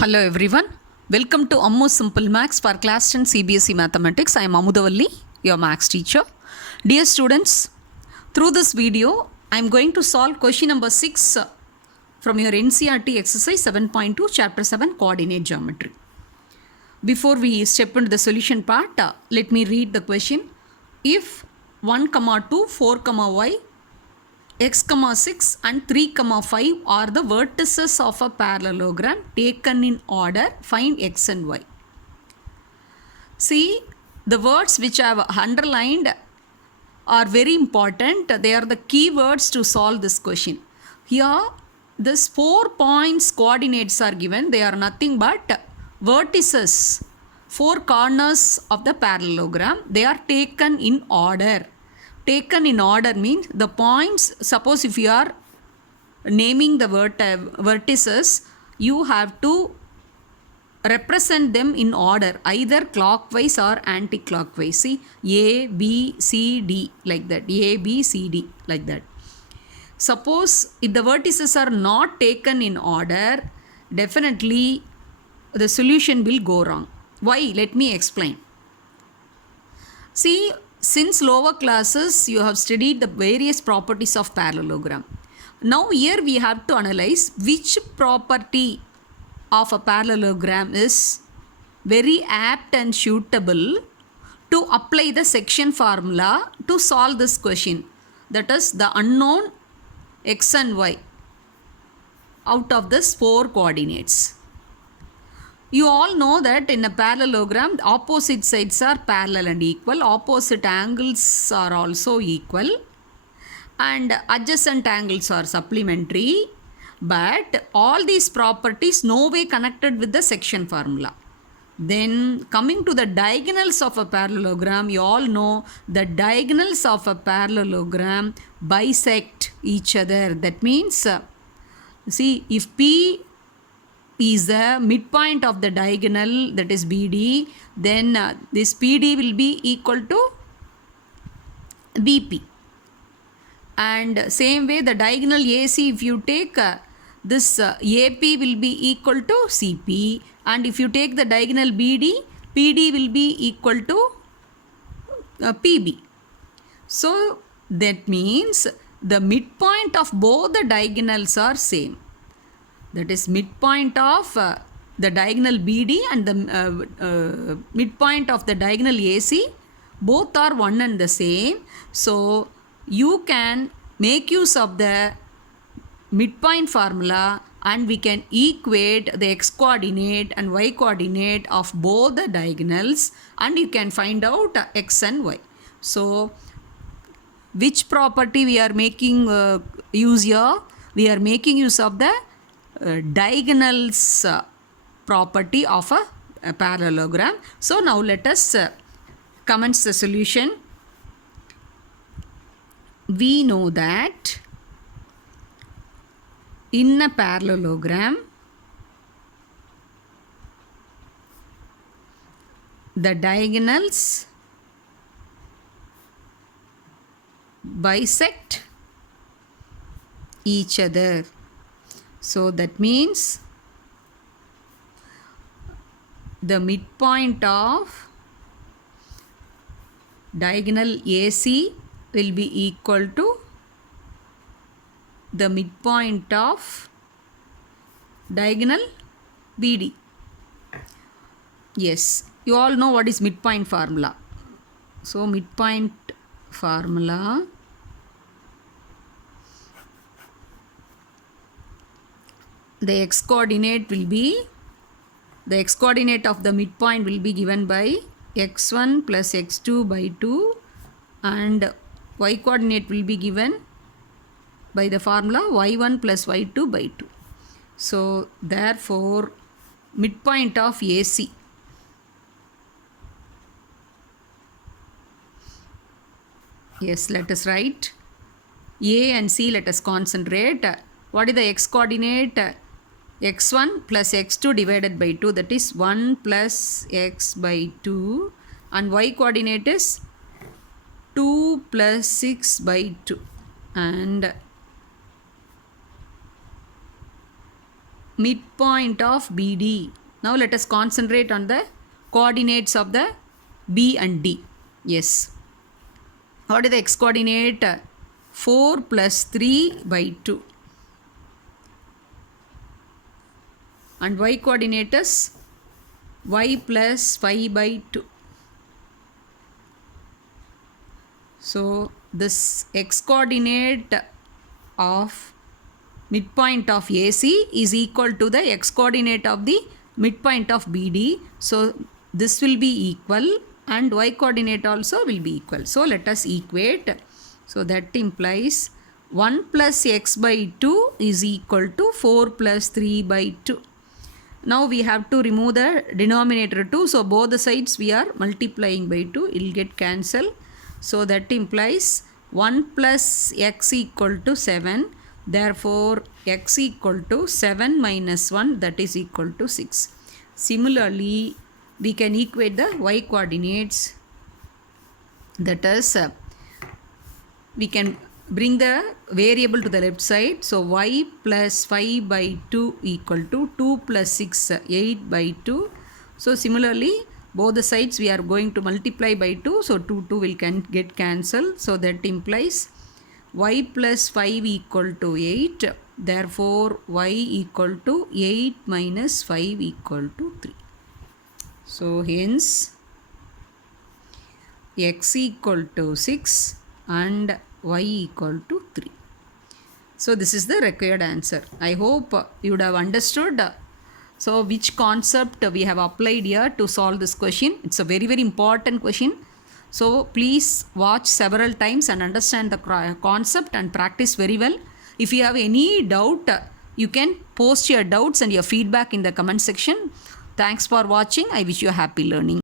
Hello everyone. Welcome to Ammo Simple Maths for Class 10 CBSE Mathematics. I am Amudavalli, your Maths teacher. Dear students, through this video, I am going to solve question number 6 from your NCERT exercise 7.2 chapter 7 coordinate geometry. Before we step into the solution part, let me read the question. If 1, 2, 4, y, x, 6 and 3, 5 are the vertices of a parallelogram taken in order, find x and y. See, the words which I have underlined are very important. They are the key words to solve this question. Here, these 4 points coordinates are given. They are nothing but vertices, 4 corners of the parallelogram. They are taken in order. Taken in order means the points, suppose if you are naming the vertices, you have to represent them in order, either clockwise or anti-clockwise. See, A, B, C, D, like that. A, B, C, D, like that. Suppose if the vertices are not taken in order, definitely the solution will go wrong. Why? Let me explain. See, since lower classes, you have studied the various properties of parallelogram. Now here we have to analyze which property of a parallelogram is very apt and suitable to apply the section formula to solve this question. That is the unknown x and y out of these 4 coordinates. You all know that in a parallelogram, opposite sides are parallel and equal, opposite angles are also equal, and adjacent angles are supplementary, but all these properties no way connected with the section formula. Then coming to the diagonals of a parallelogram, you all know the diagonals of a parallelogram bisect each other. That means, see, if P is the midpoint of the diagonal, that is BD, then this PD will be equal to BP. And same way the diagonal AC, if you take this AP will be equal to CP, and if you take the diagonal BD, PD will be equal to PB. So that means the midpoint of both the diagonals are same. That is midpoint of the diagonal BD and the midpoint of the diagonal AC, both are one and the same. So you can make use of the midpoint formula and we can equate the x coordinate and y coordinate of both the diagonals and you can find out x and y. So which property we are making use here? We are making use of the diagonals property of a parallelogram. So now let us commence the solution. We know that in a parallelogram, the diagonals bisect each other. So that means the midpoint of diagonal AC will be equal to the midpoint of diagonal BD. Yes, you all know what is midpoint formula. So midpoint formula, the x coordinate will be, the x coordinate of the midpoint will be given by x1 plus x2 by 2 and y coordinate will be given by the formula y1 plus y2 by 2. So therefore midpoint of AC yes, let us write A and C. Let us concentrate. What is the x coordinate? x1 plus x2 divided by 2, that is 1 plus x by 2, and y coordinate is 2 plus 6 by 2, and midpoint of BD. Now let us concentrate on the coordinates of the B and D. Yes. What is the x coordinate? 4 plus 3 by 2. And y coordinate is y plus 5 by 2. So this x coordinate of midpoint of AC is equal to the x coordinate of the midpoint of BD. So this will be equal and y coordinate also will be equal. So let us equate. So that implies 1 plus x by 2 is equal to 4 plus 3 by 2. Now we have to remove the denominator 2. So both the sides we are multiplying by 2. It will get cancelled. So that implies 1 plus x equal to 7. Therefore x equal to 7 minus 1, that is equal to 6. Similarly, we can equate the y coordinates. That is, we can bring the variable to the left side. So y plus 5 by 2 equal to 2 plus 6, 8 by 2. So similarly, both the sides we are going to multiply by 2. So 2 will get cancelled. So that implies y plus 5 equal to 8. Therefore y equal to 8 minus 5 equal to 3. So hence x equal to 6 and y equal to 3. So this is the required answer. I hope you would have understood. So which concept we have applied here to solve this question. It's a very, very important question. So please watch several times and understand the concept and practice very well. If you have any doubt, you can post your doubts and your feedback in the comment section. Thanks for watching. I wish you a happy learning.